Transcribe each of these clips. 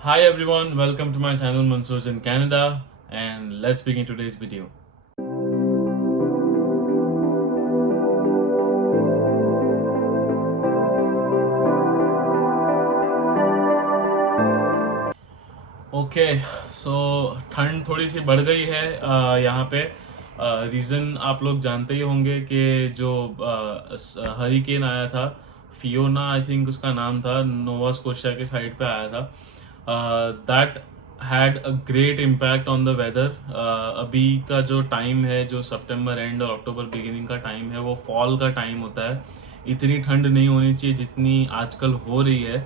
Hi everyone, welcome to my channel Mansoor's in Canada, and let's begin today's video. Okay so ठंड थोड़ी सी बढ़ गई है यहाँ पे। रीज़न आप लोग जानते ही होंगे कि जो हरिकेन आया था, फियोना आई थिंक उसका नाम था, नोवा स्कोशिया के साइड पे आया था। That had a great impact on the weather. अभी का जो टाइम है, जो सितंबर एंड और अक्टूबर बिगिनिंग का टाइम है, वो फॉल का टाइम होता है। इतनी ठंड नहीं होनी चाहिए जितनी आजकल हो रही है।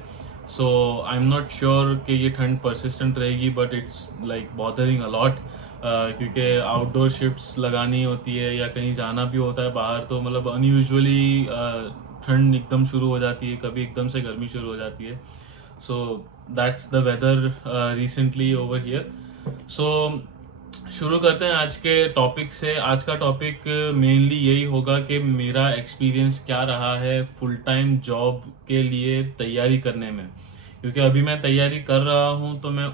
So I am not sure कि ये ठंड परसिस्टेंट रहेगी, but it's like bothering a lot, क्योंकि आउटडोर शिफ्ट्स लगानी होती है या कहीं जाना भी होता है बाहर, तो मतलब अनयूजुअली ठंड एकदम शुरू हो जाती है, कभी एकदम से गर्मी शुरू हो जाती है। So that's the weather recently over here. So शुरू करते हैं आज के टॉपिक से। आज का टॉपिक मेनली यही होगा कि मेरा एक्सपीरियंस क्या रहा है फुल टाइम जॉब के लिए तैयारी करने में, क्योंकि अभी मैं तैयारी कर रहा हूँ, तो मैं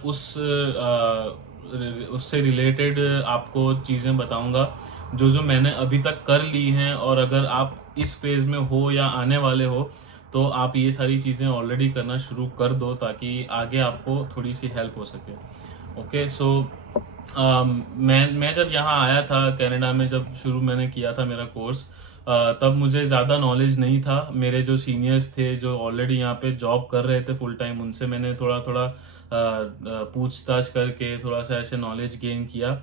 उससे रिलेटेड आपको चीज़ें बताऊंगा जो जो मैंने अभी तक कर ली हैं। और अगर आप इस फेज़ में हो या आने वाले हो, तो आप ये सारी चीज़ें ऑलरेडी करना शुरू कर दो, ताकि आगे आपको थोड़ी सी हेल्प हो सके। ओके सो मैं जब यहाँ आया था कनाडा में, जब शुरू मैंने किया था मेरा कोर्स, तब मुझे ज़्यादा नॉलेज नहीं था। मेरे जो सीनियर्स थे, जो ऑलरेडी यहाँ पे जॉब कर रहे थे फुल टाइम, उनसे मैंने थोड़ा थोड़ा पूछताछ करके थोड़ा सा ऐसे नॉलेज गेन किया।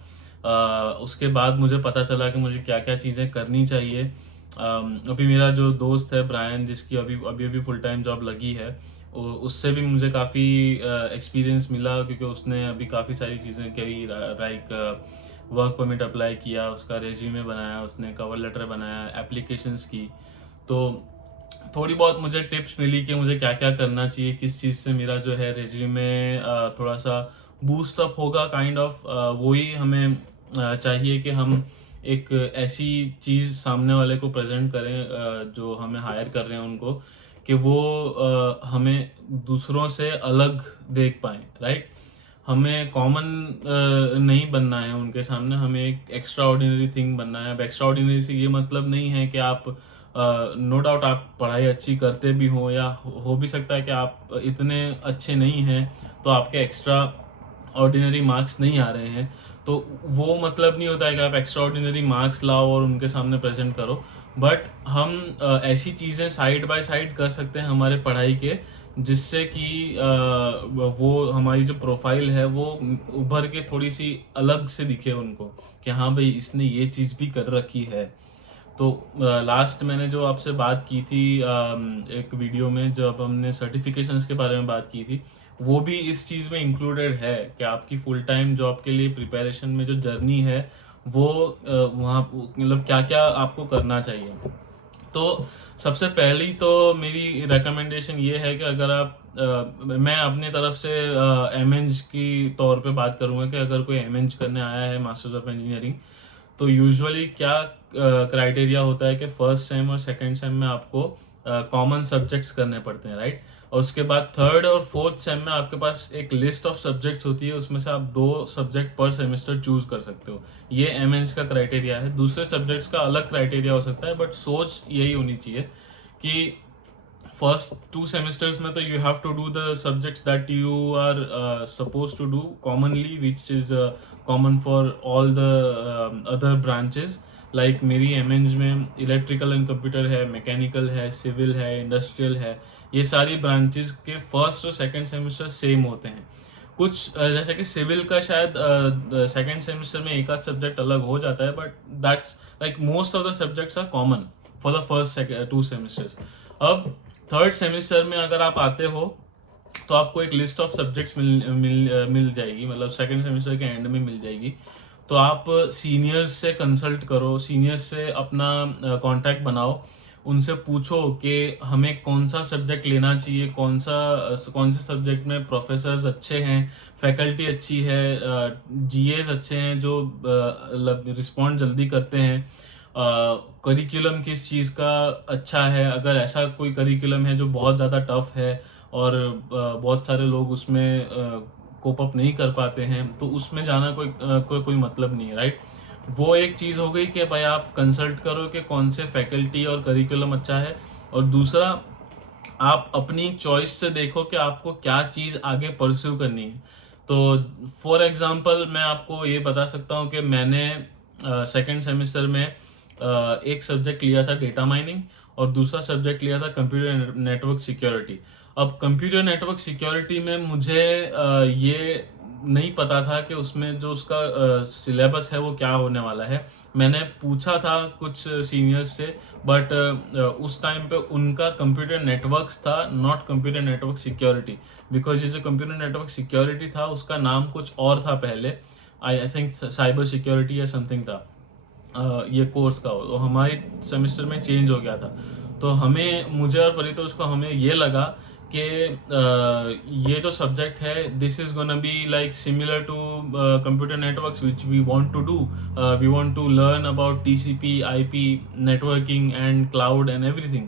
उसके बाद मुझे पता चला कि मुझे क्या क्या चीज़ें करनी चाहिए। अभी मेरा जो दोस्त है ब्रायन, जिसकी अभी अभी अभी फुल टाइम जॉब लगी है, उससे भी मुझे काफ़ी एक्सपीरियंस मिला, क्योंकि उसने अभी काफ़ी सारी चीज़ें करी, लाइक वर्क परमिट अप्लाई किया, उसका रेज्यूमे बनाया, उसने कवर लेटर बनाया, एप्लीकेशंस की। तो थोड़ी बहुत मुझे टिप्स मिली कि मुझे क्या क्या करना चाहिए, किस चीज़ से मेरा जो है रेज्यूमे थोड़ा सा बूस्ट अप होगा, काइंड ऑफ। वही हमें चाहिए कि हम एक ऐसी चीज़ सामने वाले को प्रेजेंट करें, जो हमें हायर कर रहे हैं उनको, कि वो हमें दूसरों से अलग देख पाए, राइट। हमें कॉमन नहीं बनना है उनके सामने, हमें एक एक्स्ट्रा ऑर्डिनरी थिंग बनना है। अब एक्स्ट्रा ऑर्डिनरी से ये मतलब नहीं है कि आप नो डाउट आप पढ़ाई अच्छी करते भी हो, या हो भी सकता है कि आप इतने अच्छे नहीं हैं, तो आपके एक्स्ट्रा ऑर्डिनरी मार्क्स नहीं आ रहे हैं। तो वो मतलब नहीं होता है कि आप एक्स्ट्रा ऑर्डिनरी मार्क्स लाओ और उनके सामने प्रेजेंट करो। बट हम ऐसी चीज़ें साइड बाय साइड कर सकते हैं हमारे पढ़ाई के, जिससे कि वो हमारी जो प्रोफाइल है वो उभर के थोड़ी सी अलग से दिखे उनको, कि हाँ भाई इसने ये चीज़ भी कर रखी है। तो लास्ट मैंने जो आपसे बात की थी एक वीडियो में, जब हमने सर्टिफिकेशंस के बारे में बात की थी, वो भी इस चीज़ में इंक्लूडेड है कि आपकी फुल टाइम जॉब के लिए प्रिपरेशन में जो जर्नी है, वो वहाँ मतलब क्या क्या आपको करना चाहिए। तो सबसे पहली तो मेरी रिकमेंडेशन ये है कि अगर आप मैं अपनी तरफ से एमएनज की तौर पे बात करूँगा, कि अगर कोई एमएनज करने आया है, मास्टर्स ऑफ इंजीनियरिंग, तो यूजुअली क्या क्राइटेरिया होता है कि फर्स्ट सेम और सेकंड सेम में आपको कॉमन सब्जेक्ट्स करने पड़ते हैं, राइट। और उसके बाद थर्ड और फोर्थ सेम में आपके पास एक लिस्ट ऑफ सब्जेक्ट्स होती है, उसमें से आप 2 सब्जेक्ट पर सेमेस्टर चूज कर सकते हो। ये एमएनएस का क्राइटेरिया है। दूसरे सब्जेक्ट्स का अलग क्राइटेरिया हो सकता है, बट सोच यही होनी चाहिए कि फर्स्ट 2 सेमेस्टर्स में तो you have to do the subjects that you are suppose to do commonly, which is common for all the other branches. Like मेरी एमएनज में इलेक्ट्रिकल एंड कंप्यूटर है, मैकेनिकल है, सिविल है, इंडस्ट्रियल है। ये सारी ब्रांचेस के फर्स्ट और सेकंड सेमेस्टर सेम होते हैं। कुछ जैसे कि सिविल का शायद सेकंड सेमेस्टर में एक आध सब्जेक्ट अलग हो जाता है, but that's like most of the subjects are common for the first 2 semesters. अब थर्ड सेमेस्टर में अगर आप आते हो, तो आपको एक लिस्ट ऑफ सब्जेक्ट्स मिल जाएगी, मतलब सेकंड सेमेस्टर के एंड में मिल जाएगी। तो आप सीनियर्स से कंसल्ट करो, सीनियर्स से अपना कांटेक्ट बनाओ, उनसे पूछो कि हमें कौन सा सब्जेक्ट लेना चाहिए, कौन से सब्जेक्ट में प्रोफेसर्स अच्छे हैं, फैकल्टी अच्छी है, जीएस अच्छे हैं जो रिस्पॉन्ड जल्दी करते हैं, करिकुलम किस चीज़ का अच्छा है, अगर ऐसा कोई करिकुलम है जो बहुत ज़्यादा टफ है, और बहुत सारे लोग उसमें कोप अप नहीं कर पाते हैं, तो उसमें जाना कोई मतलब नहीं है, राइट। वो एक चीज़ हो गई कि भाई आप कंसल्ट करो कि कौन से फैकल्टी और करिकुलम अच्छा है, और दूसरा आप अपनी चॉइस से देखो कि आपको क्या चीज़ आगे परस्यू करनी है। तो फॉर एग्जांपल मैं आपको ये बता सकता हूँ कि मैंने सेकंड सेमेस्टर में एक सब्जेक्ट लिया था डेटा माइनिंग, और दूसरा सब्जेक्ट लिया था कंप्यूटर नेटवर्क सिक्योरिटी। अब कंप्यूटर नेटवर्क सिक्योरिटी में मुझे ये नहीं पता था कि उसमें जो उसका सिलेबस है वो क्या होने वाला है। मैंने पूछा था कुछ सीनियर्स से, बट उस टाइम पे उनका कंप्यूटर नेटवर्क्स था, not computer network security. Because ये जो कंप्यूटर नेटवर्क सिक्योरिटी था उसका नाम कुछ और था पहले, आई थिंक साइबर सिक्योरिटी या समथिंग था ये कोर्स का। तो हमारे सेमेस्टर में चेंज हो गया था, तो मुझे और परितोष को हमें ये लगा कि ये जो सब्जेक्ट है this is gonna be like similar to computer networks which we want to do. We want to learn about TCP, IP, networking and cloud and everything.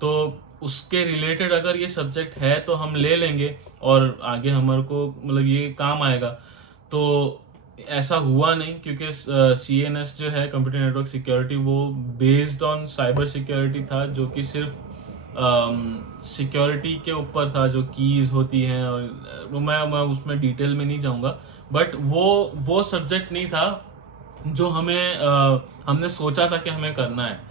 तो उसके रिलेटेड अगर ये सब्जेक्ट है तो हम ले लेंगे और आगे हमारे को मतलब ये काम आएगा। तो ऐसा हुआ नहीं, क्योंकि CNS जो है कंप्यूटर नेटवर्क सिक्योरिटी वो बेस्ड ऑन साइबर सिक्योरिटी था, जो कि सिर्फ सिक्योरिटी के ऊपर था, जो कीज होती हैं, और मैं उसमें डिटेल में नहीं जाऊंगा। बट वो सब्जेक्ट नहीं था जो हमने सोचा था कि हमें करना है।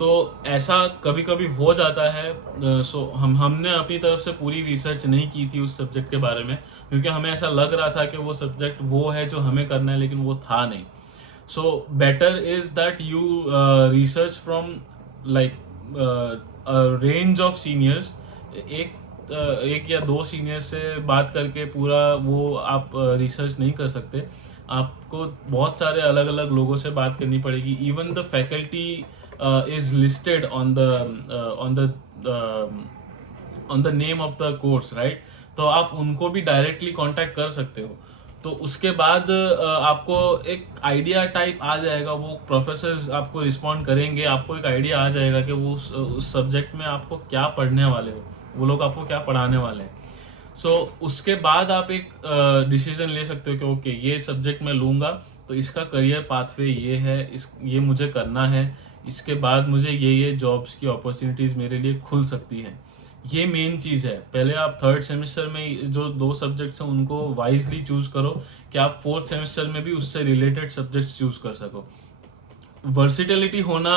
तो ऐसा कभी कभी हो जाता है। सो हमने अपनी तरफ से पूरी रिसर्च नहीं की थी उस सब्जेक्ट के बारे में, क्योंकि हमें ऐसा लग रहा था कि वो सब्जेक्ट वो है जो हमें करना है, लेकिन वो था नहीं। So better is that you research from like range of seniors. एक या दो सीनियर से बात करके पूरा वो आप रिसर्च नहीं कर सकते। आपको बहुत सारे अलग अलग लोगों से बात करनी पड़ेगी। Even the faculty is listed on the name of the course, right? तो आप उनको भी डायरेक्टली कांटेक्ट कर सकते हो। तो उसके बाद आपको एक आइडिया टाइप आ जाएगा, वो प्रोफेसर्स आपको रिस्पॉन्ड करेंगे, आपको एक आइडिया आ जाएगा कि वो उस सब्जेक्ट में आपको क्या पढ़ने वाले हो, वो लोग आपको क्या पढ़ाने वाले हैं। सो उसके बाद आप एक डिसीजन ले सकते हो कि ओके ये सब्जेक्ट मैं लूँगा तो इसका करियर पाथवे ये है, ये मुझे करना है, इसके बाद मुझे ये जॉब्स की अपॉर्चुनिटीज़ मेरे लिए खुल सकती हैं। ये मेन चीज़ है। पहले आप थर्ड सेमेस्टर में जो दो सब्जेक्ट्स हैं उनको वाइजली चूज करो कि आप फोर्थ सेमेस्टर में भी उससे रिलेटेड सब्जेक्ट्स चूज कर सको। वर्सिटिलिटी होना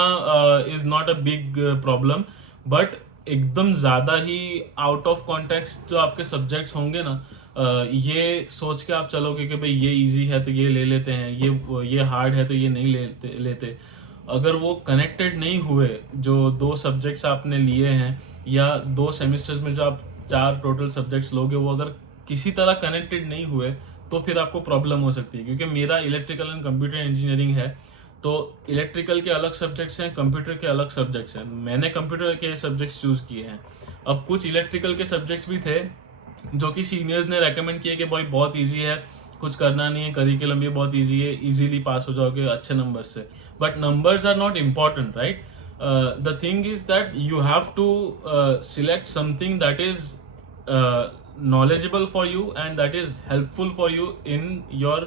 is not a big problem, but एकदम ज़्यादा ही आउट ऑफ कॉन्टेक्स्ट जो आपके सब्जेक्ट्स होंगे ना, ये सोच के आप चलोगे कि भाई ये इजी है तो ये ले लेते हैं, ये हार्ड है तो ये नहीं लेते। अगर वो कनेक्टेड नहीं हुए, जो दो सब्जेक्ट्स आपने लिए हैं या दो सेमेस्टर्स में जो आप 4 टोटल सब्जेक्ट्स लोगे, वो अगर किसी तरह कनेक्टेड नहीं हुए तो फिर आपको प्रॉब्लम हो सकती है। क्योंकि मेरा इलेक्ट्रिकल एंड कंप्यूटर इंजीनियरिंग है, तो इलेक्ट्रिकल के अलग सब्जेक्ट्स हैं, कंप्यूटर के अलग सब्जेक्ट्स हैं। मैंने कंप्यूटर के सब्जेक्ट्स चूज किए हैं। अब कुछ इलेक्ट्रिकल के सब्जेक्ट्स भी थे जो कि सीनियर्स ने रेकमेंड किए कि भाई बहुत इजी है, कुछ करना नहीं है, करिकुलम भी बहुत इजी है, इजीली पास हो जाओगे अच्छे नंबर से। But numbers are not important, right? The thing is that you have to select something that is knowledgeable for you and that is helpful for you in your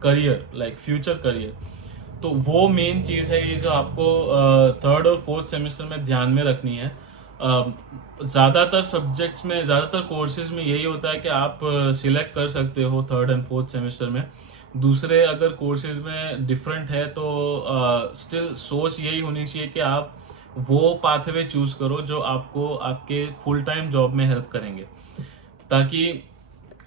career, like future career. तो वो main चीज़ है ये जो आपको third और fourth semester में ध्यान में रखनी है। ज़्यादातर सब्जेक्ट्स में, ज़्यादातर कोर्सेज में यही होता है कि आप सिलेक्ट कर सकते हो थर्ड एंड फोर्थ सेमेस्टर में। दूसरे अगर कोर्सेज में डिफरेंट है तो स्टिल सोच यही होनी चाहिए कि आप वो पाथवे चूज करो जो आपको आपके फुल टाइम जॉब में हेल्प करेंगे। ताकि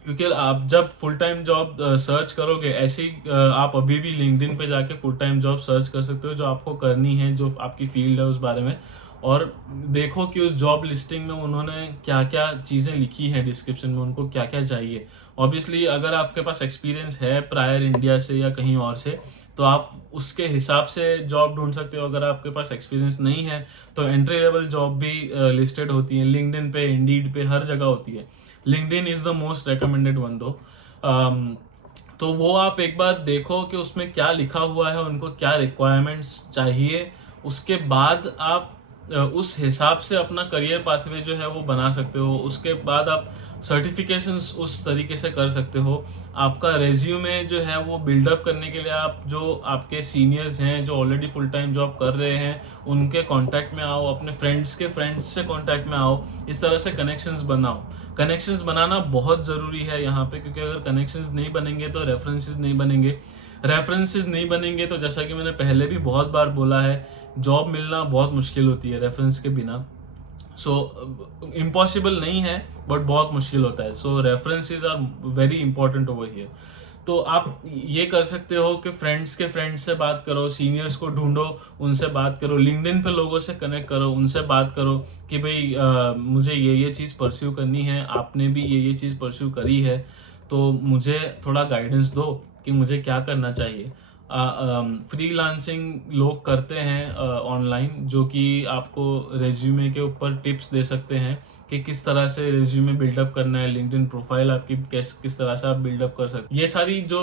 क्योंकि आप जब फुल टाइम जॉब सर्च करोगे, ऐसे ही आप अभी भी लिंक्डइन पे जाके फुल टाइम जॉब सर्च कर सकते हो जो आपको करनी है, जो आपकी फील्ड है उस बारे में, और देखो कि उस जॉब लिस्टिंग में उन्होंने क्या क्या चीज़ें लिखी हैं डिस्क्रिप्शन में, उनको क्या क्या चाहिए। ऑब्वियसली अगर आपके पास एक्सपीरियंस है प्रायर इंडिया से या कहीं और से तो आप उसके हिसाब से जॉब ढूंढ सकते हो। अगर आपके पास एक्सपीरियंस नहीं है तो एंट्री लेवल जॉब भी लिस्टेड होती है लिंक्डइन पे, इंडीड पे, हर जगह होती है। LinkedIn is the most recommended one दो। तो वो आप एक बार देखो कि उसमें क्या लिखा हुआ है, उनको क्या रिक्वायरमेंट्स चाहिए। उसके बाद आप उस हिसाब से अपना करियर पाथवे जो है वो बना सकते हो। उसके बाद आप सर्टिफिकेशंस उस तरीके से कर सकते हो। आपका रेज्यूमे जो है वो बिल्डअप करने के लिए आप जो आपके सीनियर्स हैं जो ऑलरेडी फुल टाइम जॉब कर रहे हैं उनके कांटेक्ट में आओ, अपने फ्रेंड्स के फ्रेंड्स से कांटेक्ट में आओ, इस तरह से कनेक्शंस बनाओ। कनेक्शंस बनाना बहुत ज़रूरी है यहाँ पे, क्योंकि अगर कनेक्शंस नहीं बनेंगे तो रेफरेंसेस नहीं बनेंगे। रेफरेंसेस नहीं बनेंगे तो जैसा कि मैंने पहले भी बहुत बार बोला है, जॉब मिलना बहुत मुश्किल होती है रेफरेंस के बिना। सो इम्पॉसिबल नहीं है बट बहुत मुश्किल होता है। So references are very important over here. तो आप ये कर सकते हो कि फ्रेंड्स के फ्रेंड्स से बात करो, सीनियर्स को ढूंढो, उनसे बात करो, लिंक्डइन पे लोगों से कनेक्ट करो, उनसे बात करो कि भाई मुझे ये चीज़ परस्यू करनी है, आपने भी ये चीज़ परस्यू करी है, तो मुझे थोड़ा गाइडेंस दो कि मुझे क्या करना चाहिए। फ्रीलांसिंग लोग करते हैं ऑनलाइन, जो कि आपको रेज्यूमे के ऊपर टिप्स दे सकते हैं कि किस तरह से रेज्यूमे बिल्डअप करना है, लिंक्डइन प्रोफाइल आपकी किस तरह से आप बिल्डअप कर सकते हैं। ये सारी जो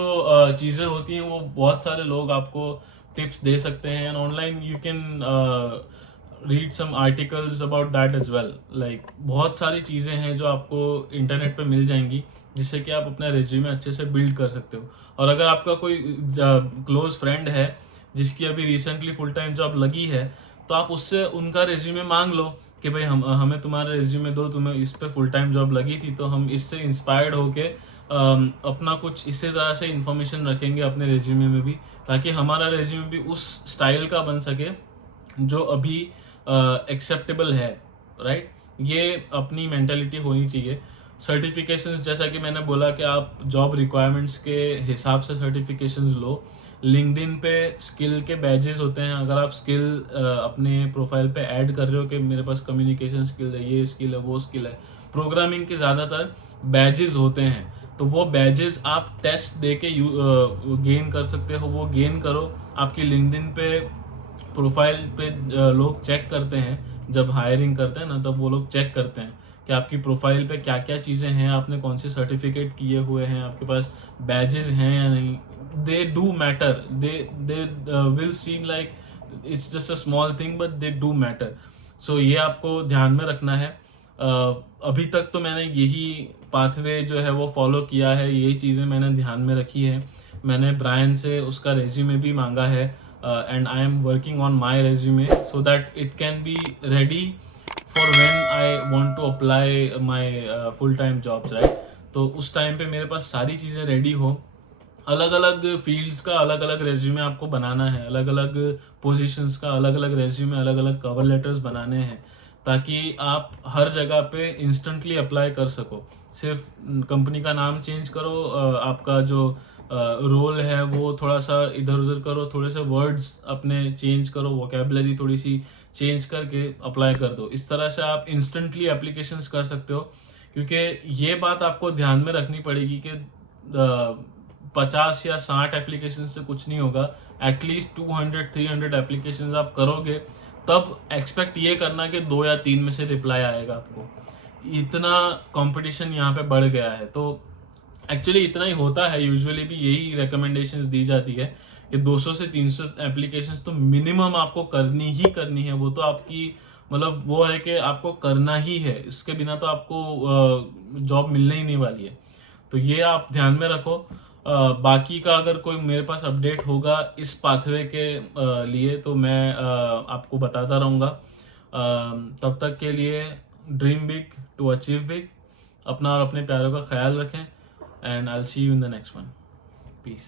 चीज़ें होती हैं वो बहुत सारे लोग आपको टिप्स दे सकते हैं। And online you can read some articles about that as well. Like बहुत सारी चीज़ें हैं जो आपको इंटरनेट पे मिल जाएंगी जिससे कि आप अपना रेज्यूमे अच्छे से बिल्ड कर सकते हो। और अगर आपका कोई क्लोज फ्रेंड है जिसकी अभी रिसेंटली फुल टाइम जॉब लगी है, तो आप उससे उनका रेज्यूमे मांग लो कि भाई हमें तुम्हारा रेज्यूमे दो, तुम्हें इस पे फुल टाइम जॉब लगी थी, तो हम इससे इंस्पायर्ड होके अपना कुछ इसी तरह से इंफॉर्मेशन रखेंगे अपने रेज्यूमे में भी, ताकि हमारा रेज्यूमे भी उस स्टाइल का बन सके जो अभी एक्सेप्टेबल है। राइट, ये अपनी मेंटेलिटी होनी चाहिए। सर्टिफिकेशंस, जैसा कि मैंने बोला कि आप जॉब रिक्वायरमेंट्स के हिसाब से सर्टिफिकेशंस लो। लिंक्डइन पे स्किल के बैजेस होते हैं। अगर आप स्किल अपने प्रोफाइल पे ऐड कर रहे हो कि मेरे पास कम्युनिकेशन स्किल है, ये स्किल है, वो स्किल है, प्रोग्रामिंग के ज़्यादातर बैजेस होते हैं, तो वो बैजेस आप टेस्ट दे के गेन कर सकते हो। वो गेन करो। आपकी लिंक्डइन पे प्रोफाइल पे लोग चेक करते हैं, जब हायरिंग करते हैं ना, तब वो लोग चेक करते हैं कि आपकी प्रोफाइल पे क्या क्या चीज़ें हैं, आपने कौन से सर्टिफिकेट किए हुए हैं, आपके पास बैजेस हैं या नहीं। They do matter, they will seem like it's just a small thing but they do matter. So ये आपको ध्यान में रखना है। अभी तक तो मैंने यही पाथवे जो है वो फॉलो किया है, यही चीज़ें मैंने ध्यान में रखी है। मैंने ब्रायन से उसका रेज्यूमे भी मांगा है, and I am working on my resume so that it can be ready for when I want to apply my full time jobs, right? तो उस टाइम पे मेरे पास सारी चीज़ें रेडी हो। अलग अलग फील्ड्स का अलग अलग रेज्यूमे आपको बनाना है, अलग अलग पोजीशंस का अलग अलग रेज्यूमे, अलग अलग कवर लेटर्स बनाने हैं, ताकि आप हर जगह पे इंस्टेंटली अप्लाई कर सको। सिर्फ कंपनी का नाम चेंज करो, आपका जो रोल है वो थोड़ा सा इधर उधर करो, थोड़े से वर्ड्स अपने चेंज करो, वोकेबलरी थोड़ी सी चेंज करके अप्लाई कर दो। इस तरह से आप इंस्टेंटली एप्लीकेशंस कर सकते हो। क्योंकि ये बात आपको ध्यान में रखनी पड़ेगी कि 50 या 60 एप्लीकेशन से कुछ नहीं होगा। एटलीस्ट 200-300 एप्लीकेशन आप करोगे, तब एक्सपेक्ट ये करना कि 2 या 3 में से रिप्लाई आएगा आपको। इतना कंपटीशन यहाँ पे बढ़ गया है। तो एक्चुअली इतना ही होता है, यूजुअली भी यही रिकमेंडेशंस दी जाती है कि 200 से 300 एप्लीकेशंस तो मिनिमम आपको करनी ही करनी है। वो तो आपकी मतलब वो है कि आपको करना ही है, इसके बिना तो आपको जॉब मिलने ही नहीं वाली है। तो ये आप ध्यान में रखो। बाकी का अगर कोई मेरे पास अपडेट होगा इस पाथवे के लिए तो मैं आपको बताता रहूँगा। तब तक के लिए dream big to achieve big. अपना और अपने प्यारों का ख्याल रखें, and I'll see you in the next one. Peace.